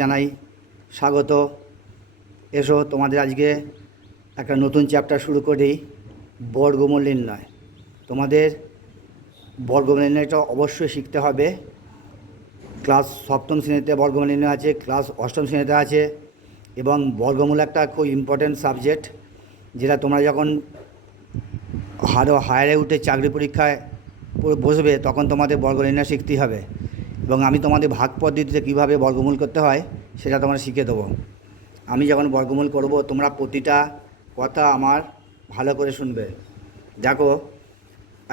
জানাই স্বাগত। এসো তোমাদের আজকে একটা নতুন চ্যাপ্টার শুরু করি, বর্গমূল নির্ণয়। তোমাদের বর্গমূল নির্ণয়টা অবশ্যই শিখতে হবে। ক্লাস সপ্তম শ্রেণীতে বর্গমূল নির্ণয় আছে, ক্লাস অষ্টম শ্রেণীতে আছে, এবং বর্গমূল একটা খুব ইম্পর্ট্যান্ট সাবজেক্ট, যেটা তোমরা যখন আরও হায়ারে উঠে চাকরি পরীক্ষায় বসবে তখন তোমাদের বর্গমূল নির্ণয় শিখতেই হবে। এবং আমি তোমাদের ভাগ পদ্ধতিতে কীভাবে বর্গমূল করতে হয় সেটা তোমরা শিখে দেবো। আমি যখন বর্গমূল করব তোমরা প্রতিটা কথা আমার ভালো করে শুনবে। দেখো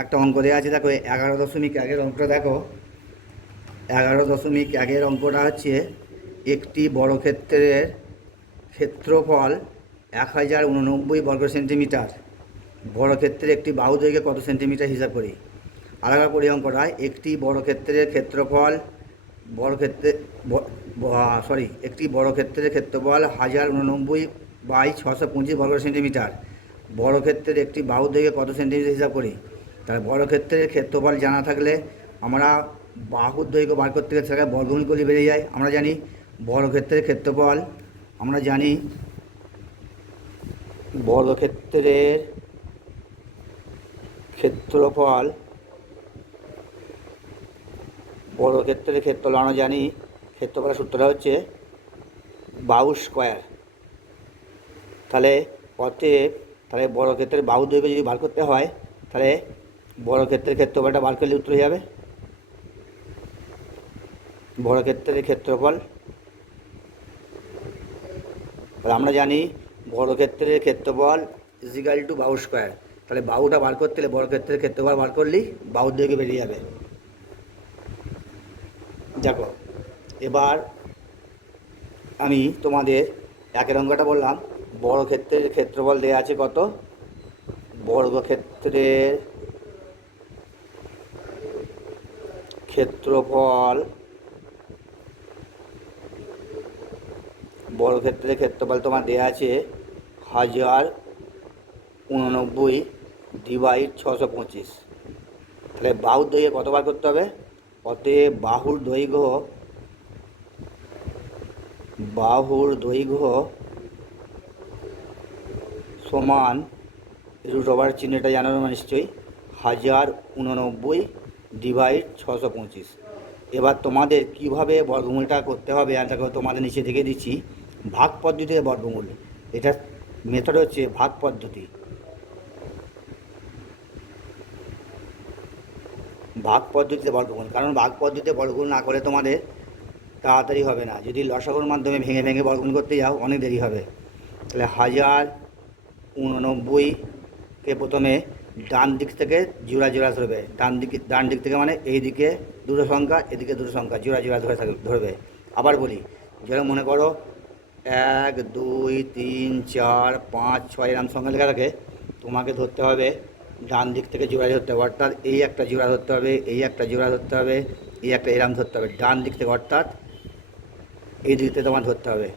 একটা অঙ্ক দেওয়া আছে, দেখো 11.1 অঙ্কটা দেখো। 11.1 অঙ্কটা হচ্ছে একটি বর্গক্ষেত্রের ক্ষেত্রফল 1089 বর্গ সেন্টিমিটার। বর্গক্ষেত্রের একটি বাহু দৈর্ঘ্যে কত সেন্টিমিটার হিসাব করি। আলাদা করে অঙ্কটা একটি বর্গক্ষেত্রের ক্ষেত্রফল একটি বর্গক্ষেত্রের ক্ষেত্রফল 1089/625 বর্গ সেন্টিমিটার। বর্গক্ষেত্রের একটি বাহু দৈর্ঘ্যে কত সেন্টিমিটার হিসাব করি। তার বর্গক্ষেত্রের ক্ষেত্রফল জানা থাকলে আমরা বাহুর দৈর্ঘ্য বার করতে গেলে সেটাকে বর্গমূল করলে বেরিয়ে যায়। আমরা জানি বর্গক্ষেত্রের ক্ষেত্রফল, আমরা জানি বর্গক্ষেত্রের ক্ষেত্রফল আমরা জানি ক্ষেত্রফলের সূত্রটা হচ্ছে বাহু স্কোয়ার। তাহলে বর্গক্ষেত্রের বাহু দৈর্ঘ্য যদি বার করতে হয় তাহলে বর্গক্ষেত্রের ক্ষেত্রফলটা বার করলে উত্তর হয়ে যাবে বর্গক্ষেত্রের ক্ষেত্রফল। তাহলে আমরা জানি বর্গক্ষেত্রের ক্ষেত্রফল ইজিক্যাল টু বাহু স্কোয়ার। তাহলে বাহুটা বার করতে হলে বর্গক্ষেত্রের ক্ষেত্রফল বার করলেই বাহুর দৈর্ঘ্য বেরিয়ে যাবে। দেখো এবার আমি তোমাদের একের অঙ্কটা বললাম, বর্গক্ষেত্রের ক্ষেত্রফল দেওয়া আছে কত। বর্গক্ষেত্রের ক্ষেত্রফল তোমার দেওয়া আছে 1089/625। তাহলে বাহুর দৈর্ঘ্য কতবার করতে হবে। অতএব বাহুর দৈর্ঘ্য সমান √, চিহ্নটা জানানো নিশ্চয়ই, 1089/625। এবার তোমাদের কিভাবে বর্গমূলটা করতে হবে আর দেখো তোমাদের নিচে দেখে দিচ্ছি ভাগ পদ্ধতিতে বর্গমূল। এটা মেথড হচ্ছে ভাগ পদ্ধতি। ভাগ পদ্ধতিতে বর্গমূল, কারণ ভাগ পদ্ধতিতে বর্গমূল না করে তোমাদের তাড়াতাড়ি হবে না। যদি লসাগুর মাধ্যমে ভেঙে ভেঙে বর্গমূল করতে যাও অনেক দেরি হবে। তাহলে 1089কে প্রথমে ডান দিক থেকে জোড়া ধরবে। ডান দিক থেকে মানে এই দিকে দুটো সংখ্যা, এদিকে দুটো সংখ্যা, জোড়া ধরবে। আবার বলি, যেরকম মনে করো 1 2 3 4 5 6 এরকম সংখ্যা লেখা থাকে, তোমাকে ধরতে হবে ডান দিক থেকে জোড়া ধরতে হবে। অর্থাৎ এই একটা জোড়া ধরতে হবে, এই একটা জোড়া ধরতে হবে, এই একটা এরম ধরতে হবে ডান দিক থেকে, অর্থাৎ এই দিক থেকে তোমার ধরতে হবে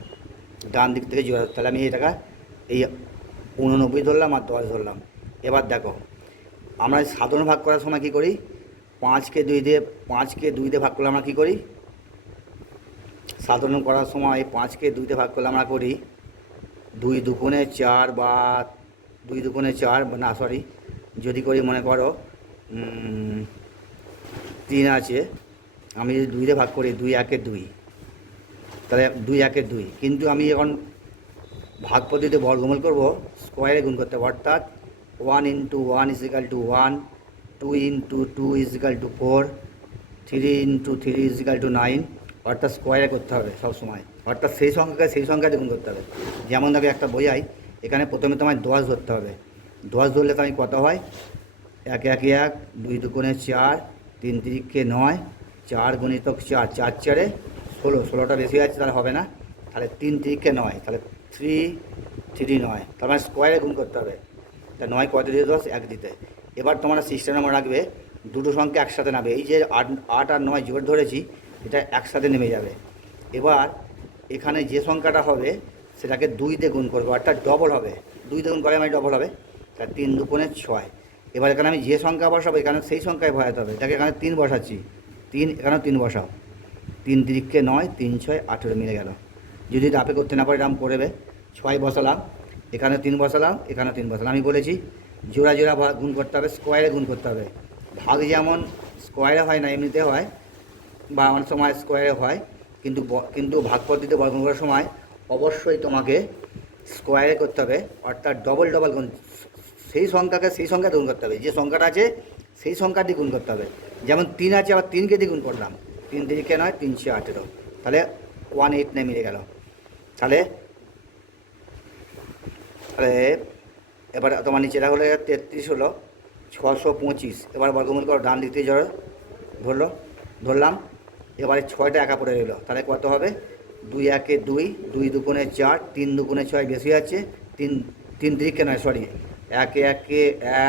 ডান দিক থেকে জোড়া। তাহলে আমি এটাকে এই 89 ধরলাম আর 10 ধরলাম। এবার দেখো আমরা সাধারণ ভাগ করার সময় কী করি, 5কে 2 দিয়ে ভাগ করলে আমরা কী করি। সাধারণ করার সময় 5কে 2 দিয়ে ভাগ করলে আমরা করি 2 দুগুণে 4 বা 2 দুগুণে 4 না সরি, যদি করি মনে করো 3 আছে, আমি যদি 2 দিয়ে ভাগ করি 2 1 2, তাহলে 2 1 2। কিন্তু আমি এখন ভাগ পদ্ধতিতে বর্গমূল করব, স্কোয়ারে গুণ করতে হবে। অর্থাৎ 1 × 1 = 1, 2 × 2 = 4, 3 × 3 = 9। অর্থাৎ স্কোয়ারে করতে হবে সবসময়, অর্থাৎ সেই সংখ্যাতে গুণ করতে হবে। যেমন দেখো একটা বোঝাই, এখানে প্রথমে তোমায় 10 ধরতে হবে। 10 ধরলে তো আমি কত হয়, 1 1 1, 2 দুগুণে 4, 3 3 9, 4 × 4, 4 4 16, 16টা বেশি আছে তাহলে হবে না, তাহলে 3 3 9, তাহলে 3 3 9, তার মানে স্কোয়ারে গুণ করতে হবে। তা 9 কত দিয়ে 10 1 দিতে। এবার তোমরা সিস্টেম নাম্বার রাখবে, দুটো সংখ্যা একসাথে নামবে। এই যে 8 আর 9 জোর ধরেছি, এটা একসাথে নেমে যাবে। এবার এখানে যে সংখ্যাটা হবে সেটাকে 2 দিয়ে গুণ করবে, অর্থাৎ ডবল হবে। 2 দিয়ে গুণ করে মানে ডবল হবে, তা 3 দুগুণে 6। এবার এখানে আমি যে সংখ্যা বসাবো এখানে সেই সংখ্যায় বসাতে হবে। এটাকে এখানে 3 বসাচ্ছি, 3 এখানেও 3 বসাও। তিন তিরিখকে 9, 3 6 18 মিলে গেল। যদি রাফে করতে না পারে এরকম করবে, 6 বসালাম, এখানে 3 বসালাম, এখানে 3 বসালাম। আমি বলেছি জোড়া জোড়া গুণ করতে হবে, স্কোয়ারে গুণ করতে হবে। ভাগ যেমন স্কোয়ারে হয় না, এমনিতে হয়, বা অনেক সময় স্কোয়ারে হয়, কিন্তু ভাগ পদ্ধতিতে বর্গমূল করার সময় অবশ্যই তোমাকে স্কোয়ারে করতে হবে, অর্থাৎ ডবল ডবল গুণ, সেই সংখ্যাতে গুণ করতে হবে। যে সংখ্যাটা আছে সেই সংখ্যা দিয়ে গুণ করতে হবে। যেমন 3 আছে, আবার 3কে দিয়ে গুণ করলাম, 3 তিরিখে 9, 3 6 18, তাহলে 189 মিলে গেল। তাহলে এবার তোমার নিচেটা হলো 33 হলো 625। এবার বর্গমূল করো, ডান দিক থেকে ধরলাম। এবারে 6টা একা পড়ে রইল, তাহলে কত হবে? 2 1 2, 2 2 4, 3 2 6 বেশি আছে, 3 তিরিখে 9, সরি, 1 1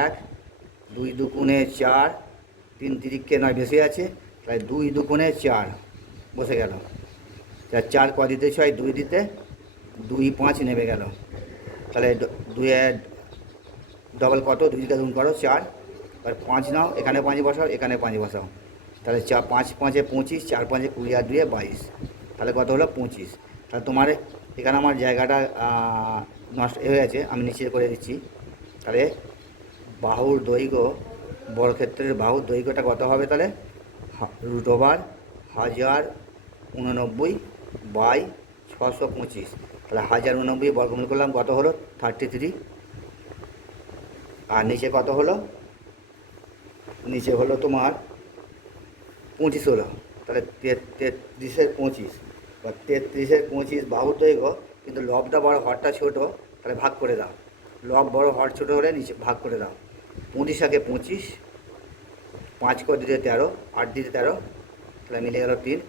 1, 2 2 4, 3 তিরিখে 9 বেশি আছে, তাহলে 2 2 4 বসে গেল। 4 ক দিতে 6, 2 দিতে 2 5 নেমে গেল। তাহলে 2 ডবল কত? 2 দিকে গুণ করো 4, আর 5 নাও, এখানে 5 বসাও, এখানে 5 বসাও, তাহলে 5 5 25, 4 5 20 আর 2 22, তাহলে কত হলো? 25। তাহলে তোমার এখানে আমার জায়গাটা নষ্ট হয়ে গেছে, আমি নিচে করে দিচ্ছি। তাহলে বাহুর দৈর্ঘ্য, বর্গক্ষেত্রের বাহুর দৈর্ঘ্যটা কত হবে? তাহলে √1089/625, তাহলে 1089 বর্গমূল করলাম, কত হলো? 33। আর নিচে কত হলো? নিচে হলো তোমার 25 হলো, তাহলে 33-এর 25, বা 33-এর 25 বাহুর দৈর্ঘ্য, কিন্তু লবটা বড় হরটা ছোটো, তাহলে ভাগ করে দাও। লব বড় হর ছোটো হলে নিচে ভাগ করে দাও। 25 আগে 25, 5 করে দিতে 13, 8 দিতে 13, তাহলে মিলে গেল 3,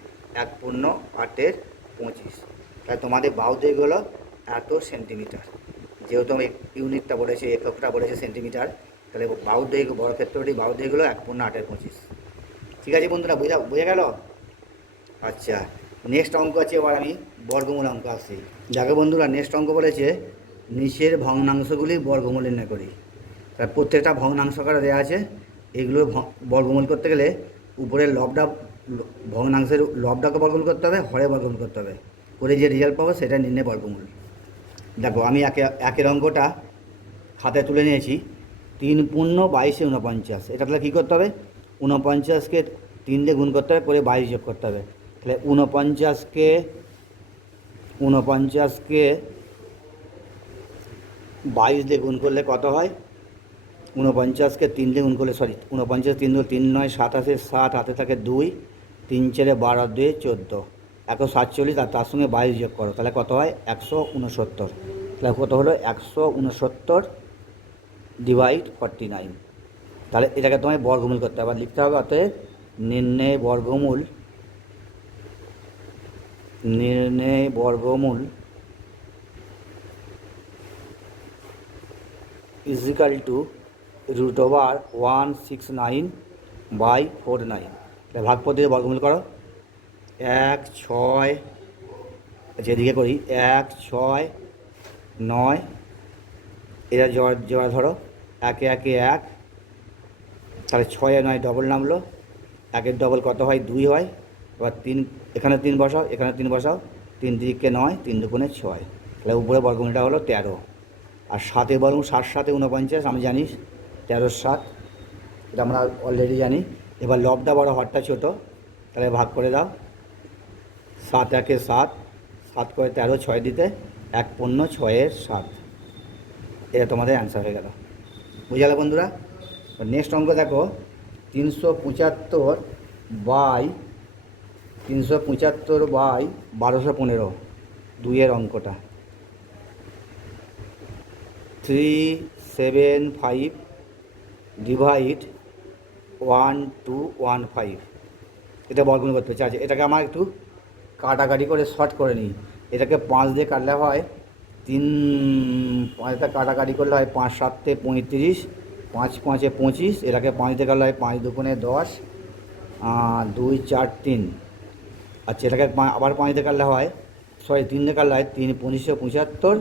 1 পূর্ণ 8-এর 25। তাহলে তোমাদের বাহু দৈর্ঘ্য হলো এত সেন্টিমিটার। যেহেতু আমি ইউনিটটা বলেছি, এককটা বলেছে সেন্টিমিটার, তাহলে বাহুর দৈর্ঘ্য, বর্গক্ষেত্রটি বাহুর দৈর্ঘ্য হলো 1 পূর্ণ 8-এর 25। ঠিক আছে বন্ধুরা, বোঝা গেল? আচ্ছা, নেক্সট অঙ্ক আছে, এবার আমি বর্গমূল অঙ্ক আসছি। যাকে বন্ধুরা নেক্সট অঙ্ক বলেছে নিচের ভগ্নাংশগুলি বর্গমূল নির্ণয় করি। তার প্রত্যেকটা ভগ্নাংশ আকারে দেওয়া আছে, এগুলো বর্গমূল করতে গেলে উপরের ভগ্নাংশের লবটাকে বর্গমূল করতে হবে, হরে বর্গমূল করতে হবে, করে যে রেজাল্ট পাবো সেটা নির্ণয় বর্গমূল। দেখো আমি একের অঙ্কটা খাতায় তুলে নিয়েছি। 3 পূর্ণ 22 49, এটা তাহলে কী করতে হবে? 49কে 3 দিয়ে গুণ করতে হবে, করে 22 যোগ করতে হবে। তাহলে 49কে 22 দিয়ে গুণ করলে কত হয়? 49কে 3 দিয়ে গুণ করলে, সরি, 49 3 3 9 27, 7 হাতে থাকে 2, 3 4 12, 2 14, 147, আর তার সঙ্গে 22 যোগ করো, তাহলে কত হয়? 169। তাহলে কত হলো? 169 ডিভাইড 49। তাহলে এটাকে তোমায় বর্গমূল করতে হবে, লিখতে হবে অতএব নির্ণয় বর্গমূল ইজ ইকাল টু √169/49। তাহলে ভাগ পদ্ধতিতে বর্গমূল করো। 1 6, আচ্ছা এদিকে করি, 1 6 9, এরা জোড়া ধরো, 1 1 1, তাহলে 6 আর 9 ডবল নামলো, 1-এর ডবল কত হয়? 2 হয়। এবার 3, এখানে 3 বসাও, এখানে 3 বসাও, 3 তিরিখে 9, 3 2 6, তাহলে উপরে বর্গমূলটা হলো 13। আর 7-এর বর্গমূল 7 7 49, আমি জানিস 13 7, এটা আমরা অলরেডি জানি। এবার লবটা বড় হরটা ছোটো, তাহলে ভাগ করে দাও। 7 1 7, 7 করে 13, 6 দিতে 1 পূর্ণ 6-এর 7, এটা তোমাদের অ্যান্সার হয়ে গেল। বুঝালে বন্ধুরা? নেক্সট অঙ্ক দেখো, 375/1215, 2-এর অঙ্কটা। 375 ডিভাইড 1215, এটা বর্গমূল করতে হচ্ছে। আচ্ছা এটাকে আমার একটু কাটাকাটি করে শর্ট করে নিই। এটাকে 5 দিয়ে কাটলে হয় 5টা কাটাকাটি করলে হয় 5 7 35, 5 5 25, এটাকে 5 দিয়ে কাটলে হয় 5 2 10, 2 4 3। আচ্ছা এটাকে আবার 5 দিয়ে কাটলে হয়, সরি 3 দিয়ে কাটলে হয় 3 15 75,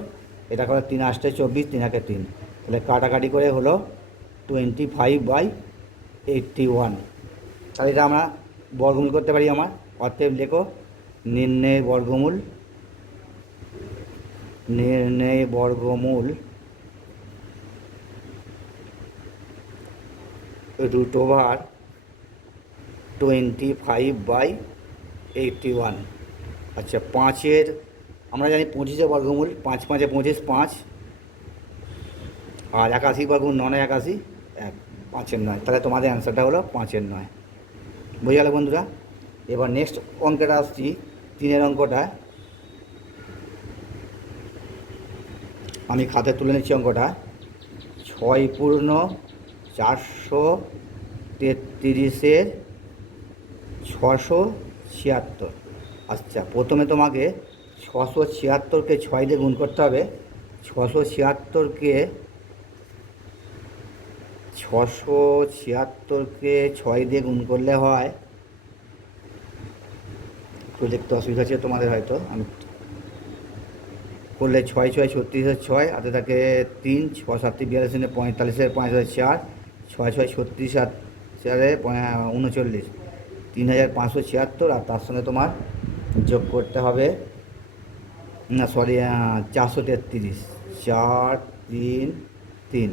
এটা করে 3 8 24, 3 1 3, তাহলে কাটাকাটি করে হলো 25/81। তাহলে এটা আমরা বর্গমূল করতে পারি। আমার অতএব লেখো নির্ণয় বর্গমূল √25/81। আচ্ছা, 5-এর আমরা জানি 25-এর বর্গমূল 5 5 25 5, আর 81 বর্গমূল 9 81 1, 5-এর 9। তাহলে তোমাদের অ্যান্সারটা হলো 5-এর 9। বুঝে গেল বন্ধুরা? এবার নেক্সট অঙ্কটা আসছি, 3-এর অঙ্কটা আমি খাতায় তুলে নিচ্ছি। অঙ্কটা 6 পূর্ণ 433-এর 676। আচ্ছা, প্রথমে তোমাকে 676কে 6 দিয়ে গুণ করতে হবে। 676কে 6 দিয়ে গুণ করলে হয়, একটু দেখতে অসুবিধা হচ্ছে তোমাদের হয়তো, আমি করলে 6 6 36-এর 6, হাতে থাকে 3, 6 7 42, 45-এর 5 4, 6 6 36 আর 4-এ 39, 3576। আর তার সঙ্গে তোমার যোগ করতে হবে, না সরি 433, 4 3 3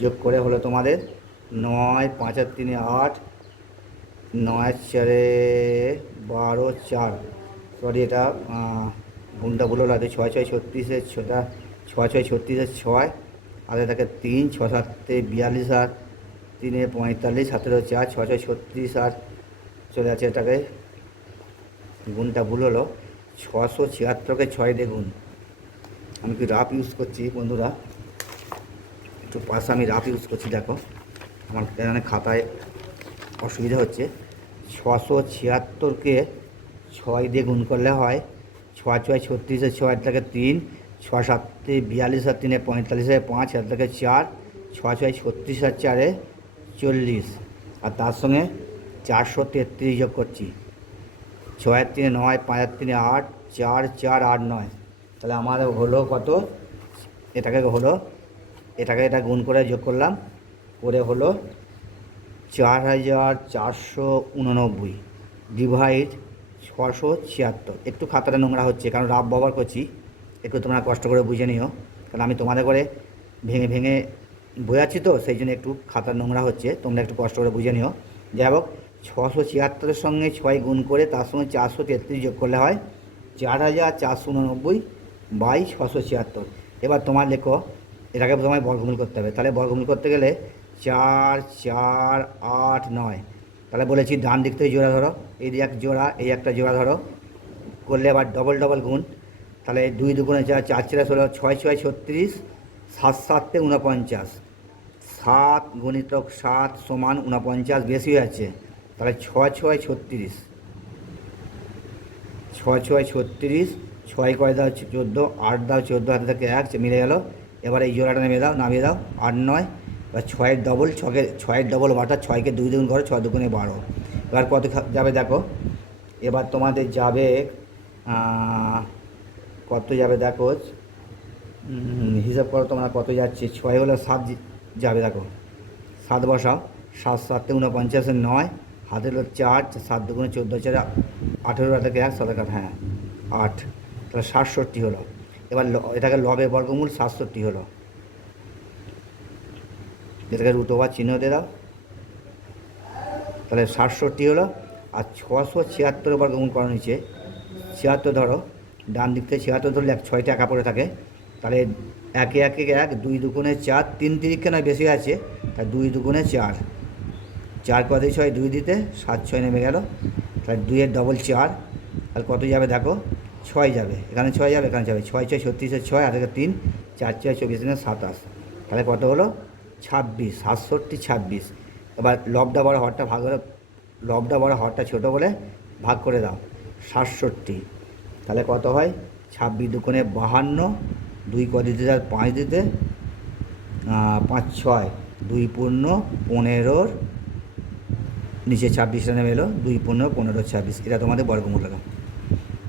যোগ করে হলো তোমাদের 9 5 আর 3 8, 9 4 12 4, সরি এটা গুণটা ভুলো লাগে। 6 6 36-এর 6টা, 6 6 36-এর 6, হাতে থাকে 3, 6 7 42 আর 3 45, 17 4, 6 6 36 আর চলে আছে, এটাকে গুণটা ভুল হলো। 676কে 6 দিয়ে গুণ, আমি কি রাফ ইউজ করছি বন্ধুরা, একটু পাশে আমি রাফ ইউজ করছি, দেখো আমার এখানে খাতায় অসুবিধা হচ্ছে। 676কে 6 দিয়ে গুণ করলে হয় 6 6 36-এর 6, হাতে থাকে 3, 6 7 42 আর 3 45, 5, হাতে থাকে 4, 6 6 36 আর 4 40, আর তার সঙ্গে 433 যোগ করছি। 6 আর 3 9, 5 আর 3 8, 4 4 8 9। তাহলে আমার হলো কত, এটা গুণ করে যোগ করলাম, করে হলো 4489 ডিভাইড 676। একটু খাতাটা নোংরা হচ্ছে কারণ রাফ ব্যবহার করছি, একটু তোমরা কষ্ট করে বুঝে নিও, কারণ আমি তোমাদের করে ভেঙে ভেঙে বোঝাচ্ছি তো, সেই জন্য একটু খাতা নোংরা হচ্ছে, তোমরা একটু কষ্ট করে বুঝে নিও। যাই হোক, 676-এর সঙ্গে 6 গুণ করে তার সঙ্গে 433 যোগ করলে হয় 4489/676। এবার তোমার লেখো, এটাকে তোমায় বর্গমূল করতে হবে। তাহলে বর্গমূল করতে গেলে 4 4 8 9, তাহলে বলেছি ডান দিক থেকে জোড়া ধরো, এই এক জোড়া, এই একটা জোড়া ধরো, করলে আবার ডবল ডবল গুণ। তাহলে 2 2 4, 4 4 16, 6 6 36, 7 7 49, 7 গুণিতক 7 সমান 49, বেশি হয়ে যাচ্ছে। তাহলে 6 6 36, 6 6 36, 6 করে দাও 14, 8 দাও 14, হাতে থেকে 1 মিলে গেল। এবার এই জোড়াটা নামিয়ে দাও 8 9, এবার 6-এর ডবল, 6-এর ডবল 12, 6কে 2 গুণ করো, 6 2 12। এবার কত যাবে দেখো, এবার তোমাদের যাবে কত যাবে দেখো, হিসাব করো তোমরা কত যাচ্ছে। 6 হলো 7 যাবে, দেখো 7 বসাও, 7 7 49, 9, হাতে হলো 4, 7 2 14, 4 18, হাতে 1 7 8, হ্যাঁ 8, তাহলে 67 হলো। এবার এটাকে লবের বর্গমূল 67 হলো, এটাকে √ওভার চিহ্ন দিয়ে দাও, তাহলে 67 হলো। আর 676 বর্গমূল করা নিচে 76 ধরো, ডান দিক থেকে 76 ধরলে 6টা একা পড়ে থাকে, তাহলে 1 1 1, 2 2 4, 3 3 নয় বেশি আছে, তাই 2 2 4, 4 কত 6 2 দিতে 7 6 নেমে গেল, তাহলে 2-এর ডবল 4, আর কত যাবে দেখো 6 যাবে, এখানে 6 যাবে, এখানে যাবে 6 6 36-এর 6, আর 3 4 4 24, 27, তাহলে কত হলো 26, 67 26। এবার লবটা বড় হরটা ভাগ করে, লবটা বড় হরটা ছোটো বলে ভাগ করে দাও 67, তাহলে কত হয় 26 2 52, 2 কত দিতে 5 দিতে 5 6, 2 পূর্ণ 15-র নিচে 26টা নেমে এলো, 2 15 15 26, এটা তোমাদের বর্গমূল হলো।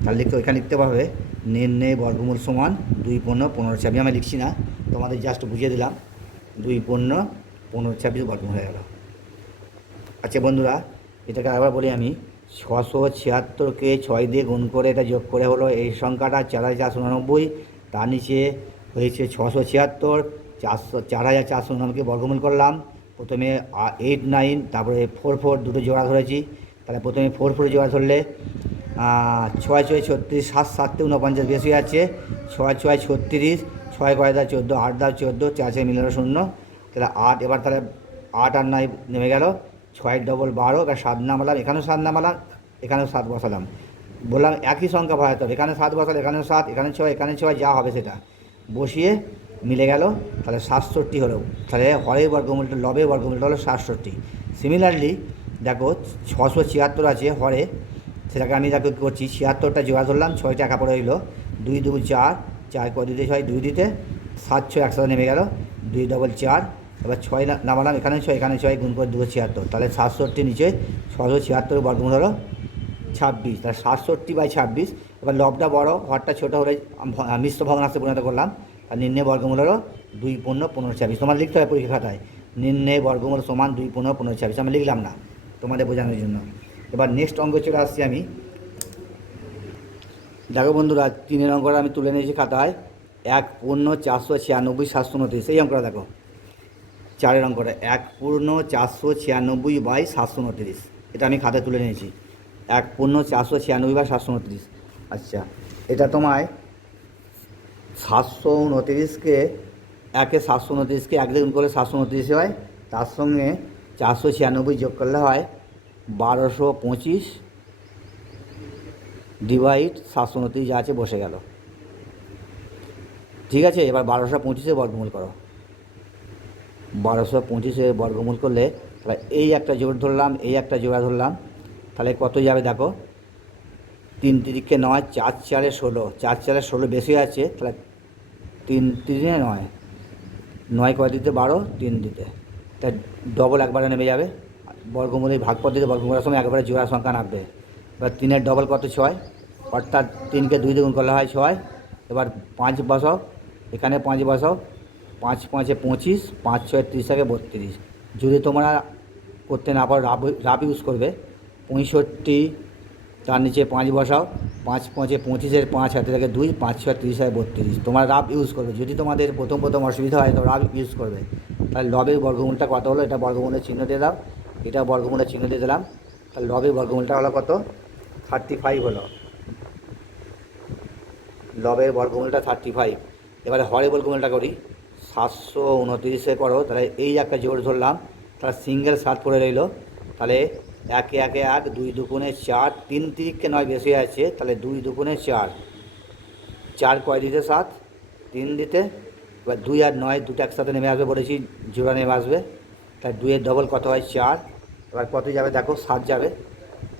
তাহলে এখানে লিখতে পারবে নির্ণয় বর্গমূল সমান 2 15 15 26, আমি লিখছি না, তোমাদের জাস্ট বুঝিয়ে দিলাম, 2 15 15 26 বর্গমূল হয়ে গেল। আচ্ছা বন্ধুরা, এটাকে আবার বলি আমি, 676কে 6 দিয়ে গুণ করে এটা যোগ করে হলো এই সংখ্যাটা 4499। তার নিচে হয়েছে 676, 4499কে বর্গমূল করলাম। প্রথমে 8 9, তারপরে 4 4 দুটো জোড়া ধরেছি। তাহলে প্রথমে 4 4 জোড়া ধরলে 6 6 36, 7 7 49 বেশি আছে, 6 6 36, 6 কয় দা 14, 8 দা 14, 4 6 মিলানো 0, তাহলে 8। এবার তাহলে 8 আর 9 নেমে গেল, 6 ডবল 12, এবার 7 নামালাম, এখানেও 7 নামালাম, এখানেও 7 বসালাম। বললাম একই সংখ্যা ভাড়াতে হবে, এখানে 7 বসালে এখানেও 7, এখানে 6, এখানে 6, যা হবে সেটা বসিয়ে মিলে গেল। তাহলে 67 হলো। তাহলে হরের বর্গমূলটা, লবের বর্গমূলটা হলো 67। সিমিলারলি দেখো 676 আছে হরে, সেটাকে আমি দেখো করছি, 76টা জোড়া ধরলাম, 6 টাকা পড়ে রইল, 2 2 4, 4 করে দিতে 6, 2 দিতে 7 6 একসাথে নেমে গেল, 2 ডবল 4, এবার 6 নামালাম, এখানে 6, এখানে 6, গুণ করে 276। তাহলে 67 নিচে 676 বর্গমূল হলো 26। তাহলে 67/26। এবার লবটা বড়, হরটা ছোটো হলে মিশ্র ভগ্নাংশে পরিণত করলাম। আর নির্ণয় বর্গমূল হলো 2 15 15 26। তোমার লিখতে হবে পরীক্ষা খাতায়, নির্ণয় বর্গমূল সমান 2 15 15 26। আমি লিখলাম না তোমাদের বোঝানোর জন্য। এবার নেক্সট অঙ্ক চলে আসছি আমি। দেখো বন্ধুরা, 3 অঙ্কটা আমি তুলে নিয়েছি খাতায়, 1 পূর্ণ 496 729। এই অঙ্কটা দেখো, 4 অঙ্কটা 1 পূর্ণ 496/729। এটা আমি খাতায় তুলে নিয়েছি, 1 পূর্ণ 496/729। আচ্ছা, এটা তোমায় 729কে 729কে 1 দিয়ে গুণ করলে 729 হয়, তার সঙ্গে 496 যোগ করলে হয় 1225 ডিভাইড 729 যা আছে বসে গেল। ঠিক আছে, এবার 1225 বর্গমূল করো। 1225 বর্গমূল করলে তাহলে এই একটা জোড় ধরলাম, এই একটা জোড়া ধরলাম, তাহলে কত যাবে দেখো, 3 3 9, 4 4 16, 4 4 16 বেশি আছে, তাহলে 3 3 9, 9 কয় দিতে 12, 3 দিতে, তাই ডবল একবারে নেমে যাবে। বর্গমূলে ভাগ পদ্ধতিতে বর্গমূলের সময় একবারে জোড়া সংখ্যা নামবে। এবার 3-এর ডবল কত 6, অর্থাৎ 3কে 2 দিয়ে গুণ করলে হয় 6। এবার 5 বসাও, এখানে 5 বসাও, 5 5 25, 5 6 30 থেকে 32। যদি তোমরা করতে না পারো রাফ ইউজ করবে, 65, তার নিচে 5 বসাও, 5 5 25, 5 হাতে থেকে 2, 5 6 30 থেকে 32। তোমরা রাফ ইউজ করবে, যদি তোমাদের প্রথম অসুবিধা হয় তো রাফ ইউজ করবে। তাহলে লবের বর্গমূলটা কত হলো, এটা বর্গমূলের চিহ্ন দিয়ে দাও, এটা বর্গমূলের চিহ্ন দিয়ে দিলাম। তাহলে লবের বর্গমূলটা হলো কত, 35 হলো। লবের বর্গমূলটা 35। এবারে হরের বর্গমূলটা করি, 729 করো, তাহলে এই একটা জোড় ধরলাম, তাহলে সিঙ্গেল 7 পড়ে রইল। তাহলে 1 1 1, 2 2 4, 3 3 9 বেশি আছে, তাহলে 2 2 4, 4 কয় দিতে 7, 3 দিতে। এবার 2 আর 9 দুটো একসাথে নেমে আসবে বলেছি, জোড়া নেমে আসবে, তাই 2-এর ডবল কত হয় 4। এবার কত যাবে দেখো, 7 যাবে,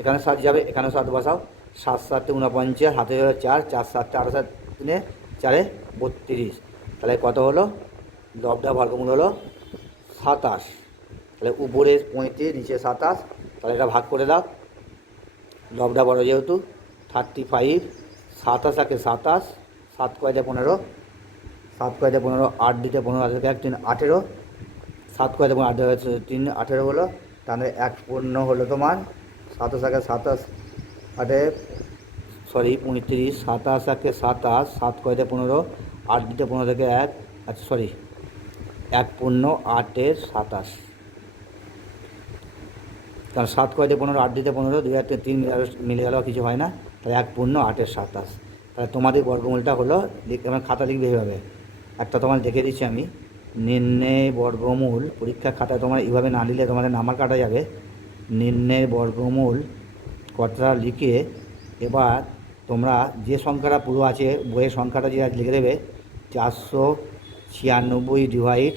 এখানে 7 যাবে, এখানেও 7 বসাও, 7 7 49, হাতে হলো 4, 4 7 8 7 3 4 32। তাহলে কত হলো, লবটা বর্গমূল হলো 27। তাহলে উপরে 35, নিচে 27, তাহলে এটা ভাগ করে দাও। লবটা বড় যেহেতু, 35, 27 একে 27, 7 কয় দিয়ে 15, 7 কয় দিয়ে 15, 8 দিতে 15, 1 3 18, 7 কয় দিয়ে 15, 8 3 18 হলো। তাহলে 1 পূর্ণ হলো তোমার 27 একে 27, 35, 27 একে 27, 7 কয় দিয়ে 15, 8 দিতে 15 থেকে 1, আচ্ছা 1 পূর্ণ 8 এর 27। কারণ 7 কয় দিয়ে 15, 8 দিতে 15, 2 আর 3 মিলে গেল, কিছু হয় না, তাহলে 1 পূর্ণ 8 এর 27। তাহলে তোমাদের বর্গমূলটা হলো, আমার খাতা লিখবে এইভাবে, একটা তোমার দেখে দিচ্ছি আমি, নির্ণয় বর্গমূল। পরীক্ষা খাতায় তোমার এইভাবে না নিলে তোমাদের নাম্বার কাটা যাবে। নির্ণয় বর্গমূল কথাটা লিখে এবার তোমরা যে সংখ্যাটা পুরো আছে বইয়ের সংখ্যাটা যে লিখে দেবে, 496 ডিভাইড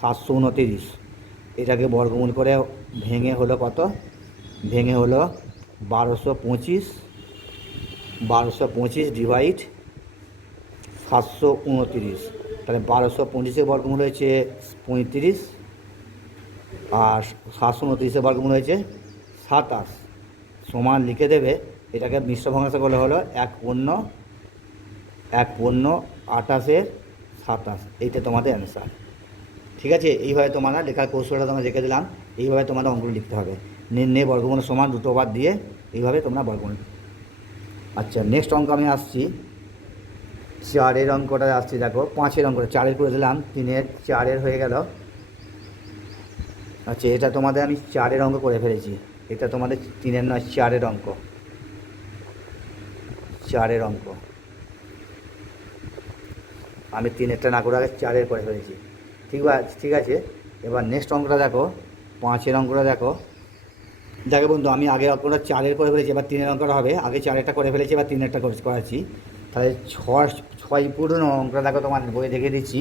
729। এটাকে বর্গমূল করে ভেঙে হলো কত, ভেঙে হলো 1225 ডিভাইড 729। তাহলে 1225-এর বর্গমূল হয়েছে 35, আর 729-এর বর্গমূল হয়েছে 27, সমান লিখে দেবে। এটাকে মিশ্র ভগ্নাংশ করলে হলো 1 পূর্ণ 28 27। এইটা তোমাদের অ্যান্সার। ঠিক আছে, এইভাবে তোমরা লেখার কৌশলটা তোমার রেখে দিলাম, এইভাবে তোমাদের অঙ্কগুলো লিখতে হবে। নির্ণয় বর্গমূল সমান দুটো বাদ দিয়ে এইভাবে তোমরা বর্গমূল। আচ্ছা, নেক্সট অঙ্ক আমি আসছি, 4-এর অঙ্কটা আসছি। দেখো 5-এর অঙ্কটা 4-এর করে দিলাম, 3-এর 4-এর হয়ে গেল। আচ্ছা, এটা তোমাদের আমি 4-এর অঙ্ক করে ফেলেছি, এটা তোমাদের 3-এর নয় 4-এর অঙ্ক, 4-এর অঙ্ক আমি 3-এরটা না করে আগে 4-এর করে ফেলেছি। ঠিক আছে। এবার নেক্সট অঙ্কটা দেখো, 5-এর অঙ্কটা দেখো। দেখো বন্ধু, আমি আগের অঙ্কটা 4-এর করে ফেলেছি, এবার 3-এর অঙ্কটা হবে। আগে 4-এরটা করে ফেলেছি, এবার 3-এরটা করাচ্ছি। তাহলে 6 পুরনো অঙ্কটা দেখো, তোমাদের বই দেখে দিচ্ছি।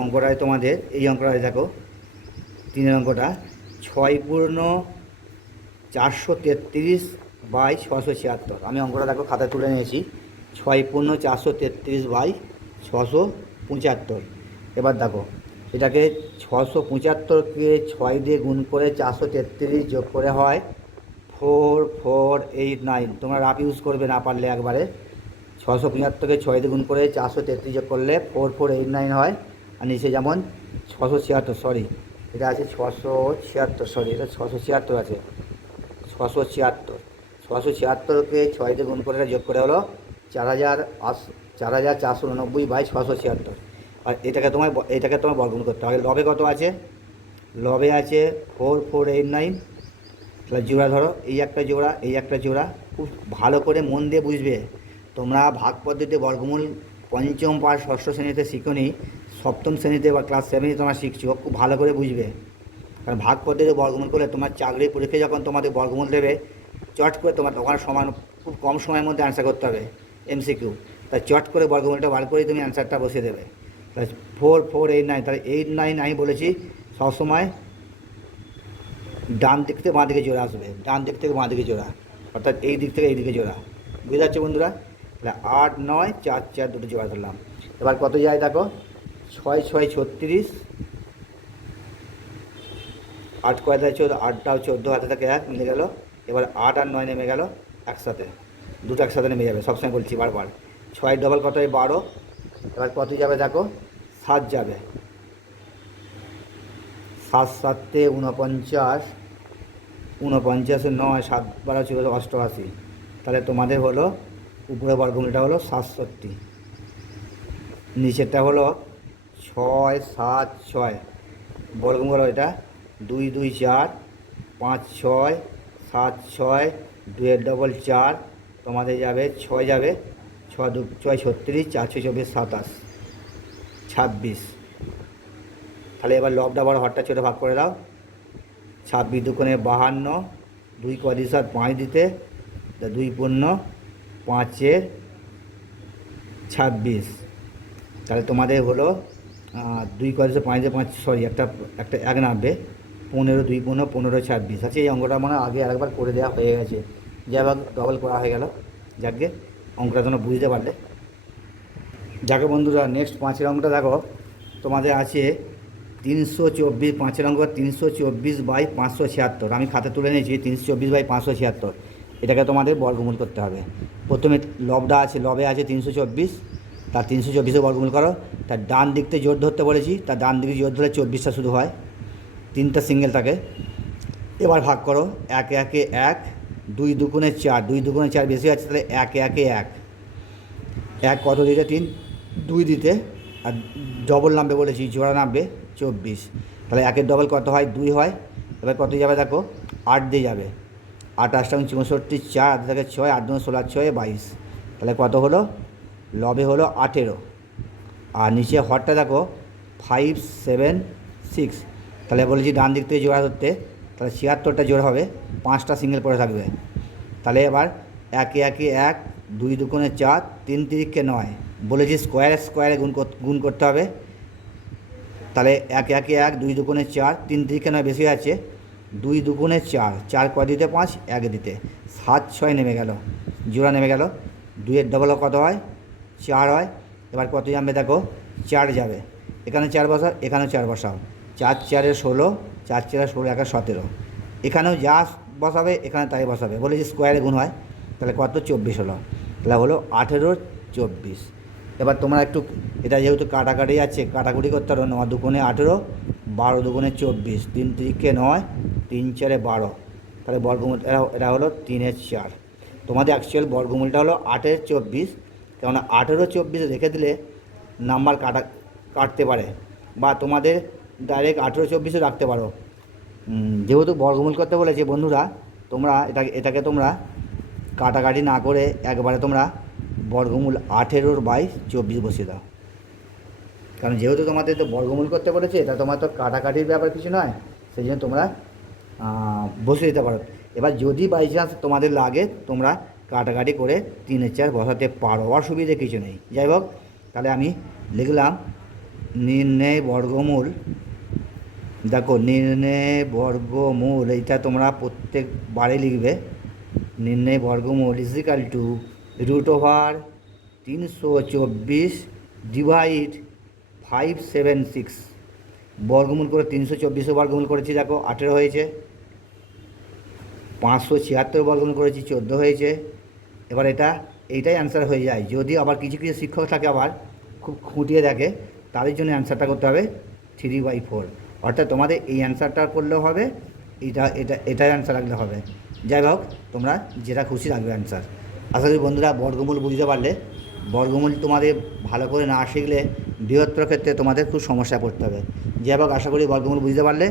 অঙ্কটায় তোমাদের এই অঙ্কটায় দেখো, 3-এর অঙ্কটা 6 পূর্ণ 433/676। আমি অঙ্কটা দেখো খাতায় তুলে নিয়েছি, 6 পূর্ণ 433/675। এবার দেখো, এটাকে 675কে 6 দিয়ে গুণ করে 433 যোগ করে হয় 4489। তোমরা রাফ ইউজ করবে না পারলে একবারে। 675কে 6 দিয়ে গুণ করে 433 যোগ করলে 4489 হয়। আর নিচে যেমন 676, সরি এটা আছে 676, সরি এটা 676 আছে, 676কে 6 দিয়ে গুণ করে যোগ করে হলো 4489/676। আর এটাকে তোমার বর্গমূল করতে হবে। লবে কত আছে? লবে আছে 4489। তাহলে জোড়া ধরো, এই একটা জোড়া, এই একটা জোড়া। খুব ভালো করে মন দিয়ে বুঝবে। তোমরা ভাগ পদ্ধতিতে বর্গমূল পঞ্চম পাঠ ষষ্ঠ শ্রেণীতে শিখোনি, সপ্তম শ্রেণীতে বা ক্লাস 7-এ তোমরা শিখছো, খুব ভালো করে বুঝবে। কারণ ভাগ পদ্ধতিতে বর্গমূল করলে তোমার চাকরির পরীক্ষায় যখন তোমাদের বর্গমূল দেবে, চট করে তোমার ওখানে খুব কম সময়ের মধ্যে অ্যান্সার করতে হবে, MCQ। তাই চট করে বর্গমূলটা বার করেই তুমি অ্যান্সারটা বসিয়ে দেবে। তাহলে 4489, তাহলে 89 আমি বলেছি সবসময় ডান দিক থেকে বাঁ দিকে জোড়া আসবে, ডান দিক থেকে বাঁ দিকে জোড়া, অর্থাৎ এই দিক থেকে এই দিকে জোড়া। বুঝে যাচ্ছে বন্ধুরা? তাহলে 8 9 4 4 দুটো জোড়া ধরলাম। এবার কত যায় দেখো, 6 6 36, 8 কয় দেয় 14, 8টাও 14, হাতে থাকে 1 মিলে গেল। এবার 8 আর 9 নেমে গেল একসাথে, দুটো একসাথে নেমে যাবে, সবসময় বলছি বারবার। 6 ডবল কত হয় 12। এবার কত যাবে দেখো, 7 যাবে, 7 7 49, 49 9, 7 12 14 88। তাহলে তোমাদের হলো উপরে বর্গমূলটা হলো 67, নিচেরটা হলো 6 7 6। বর্গমূল এটা 2 2 4 5 6 7 6, 2 ডবল 4, তোমাদের যাবে 6 যাবে, 6 2 6 36, 4 6 24 27 26। তাহলে এবার লবটা বড় হরটা ছোটো ভাগ করে দাও। 26 দুগুণে 52, 2 ক 7 5 দিতে, 2 পূর্ণ 5 26। তাহলে তোমাদের হলো 2 ক 5 5, সরি একটা 1 নামবে, 15 2 পূর্ণ 15 26। আচ্ছা, এই অঙ্কটা মানে আগে আরেকবার করে দেওয়া হয়ে গেছে, যাই হোক ডবল করা হয়ে গেল। যাকে অঙ্কটা তোমরা বুঝতে পারলে। যাকে বন্ধুরা, নেক্সট 5-এর অঙ্কটা দেখো, তোমাদের আছে 324, 5-এর অঙ্ক 324/576। আমি খাতা তুলে নিয়েছি 324/576। এটাকে তোমাদের বর্গমূল করতে হবে। প্রথমে লবটা আছে, লবে আছে 324, তার 324-এ বর্গমূল করো। তার ডান দিক থেকে জোর ধরতে বলেছি, তার ডান দিকে জোর ধরলে 24টা শুধু হয়, 3টা সিঙ্গেল থাকে। এবার ভাগ করো, 1 1 1, 2 দুগুণে 4, 2 দুগুণে 4 বেশি আছে, তাহলে 1 1 1, 1 কত দিতে 3 2 দিতে, আর ডবল নামবে বলেছি, জোড়া নামবে 24। তাহলে 1-এর ডবল কত হয় 2 হয়। এবার কত যাবে দেখো, 8 দিয়ে যাবে, 8 8 64, 4 হাতে থাকে 6, 8 2 16 6 22। তাহলে কত হলো, লবে হলো 18। আর নিচে হরটা দেখো 5 7 6। তাহলে বলেছি ডান দিক থেকে জোড়া ধরতে, তাহলে 76টা জোড়া হবে, 5টা সিঙ্গেল পড়ে থাকবে। তাহলে এবার 1 1 1, 2 দুগুণে 4, 3 3 9, বলেছি স্কোয়ারে গুণ করতে হবে। তাহলে 1 1 1, 2 দুগুণে 4, 3 3 9 বেশি আছে, 2 দুগুণে 4, 4 ক দিতে 5, 1 দিতে 7 6 নেমে গেল, জোড়া নেমে গেল। 2-এর ডবল কত হয় 4 হয়। এবার কত যাবে দেখো, 4 যাবে, এখানে 4 বসাও, এখানেও 4 বসাও, 4 4 16, 4 4 16 1 17। এখানেও যা বসাবে এখানে তাই বসাবে, বলেছি স্কোয়ারে গুণ হয়। তাহলে কত 24 হলো, তাহলে হলো 18 24। এবার তোমরা একটু, এটা যেহেতু কাটাকাটি আছে, কাটাকুটি করতে পারো। 9 দুগুণে 18, 12 দুগুণে 24, 3 3 9, 3 4 12। তাহলে বর্গমূল এটা হলো 3/4। তোমাদের অ্যাকচুয়াল বর্গমূলটা হলো 8/24, কেননা 18/24 রেখে দিলে নাম্বার কাটতে পারে, বা তোমাদের ডাইরেক্ট 18/24 রাখতে পারো। যেহেতু বর্গমূল করতে বলেছে বন্ধুরা, তোমরা এটাকে তোমরা কাটাকাটি না করে একবারে তোমরা বর্গমূল 18/24 বসিয়ে দাও। কারণ যেহেতু তোমাদের তো বর্গমূল করতে বলেছে, এটা তোমার তো কাটাকাটির ব্যাপার কিছু নয়, সেই জন্য তোমরা বসিয়ে দিতে পারো। এবার যদি বাই চান্স তোমাদের লাগে, তোমরা কাটাকাটি করে 3/4 বসাতে পারো, অসুবিধে কিছু নেই। যাই হোক, তাহলে আমি লিখলাম নির্ণয় বর্গমূল। দেখো, নির্ণয় বর্গমূল এইটা তোমরা প্রত্যেকবারে লিখবে। নির্ণয় বর্গমূল ইজিক্যাল টু √324 ডিভাইড 576। বর্গমূল করে 324 বর্গমূল করেছি, দেখো 18 হয়েছে। 576 বর্গমূল করেছি, 14 হয়েছে। এবার এইটাই অ্যান্সার হয়ে যায়। যদি আবার কিছু কিছু শিক্ষক থাকে আবার খুব খুঁটিয়ে দেখে, তাদের জন্য অ্যান্সারটা করতে হবে 3/4। অর্থাৎ তোমাদের এই অ্যান্সারটা করলেও হবে, এটাই অ্যান্সার রাখলে হবে। যাই হোক, তোমরা যেটা খুশি রাখবে অ্যান্সার। আশা করি বন্ধুরা বর্গমূল বুঝতে পারলে। বর্গমূল তোমাদের ভালো করে না শিখলে বৃহত্তর ক্ষেত্রে তোমাদের খুব সমস্যা পড়তে হবে। যাই হোক, আশা করি বর্গমূল বুঝতে পারলে।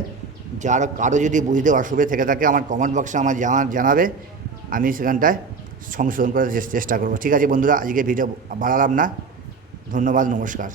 কারো যদি বুঝতে অসুবিধা থেকে থাকে আমার কমেন্ট বক্সে আমার জানাবে, আমি সেখানটায় সংশোধন করার চেষ্টা করব। ঠিক আছে বন্ধুরা, আজকে ভিডিও বাড়ালাম না। ধন্যবাদ, নমস্কার।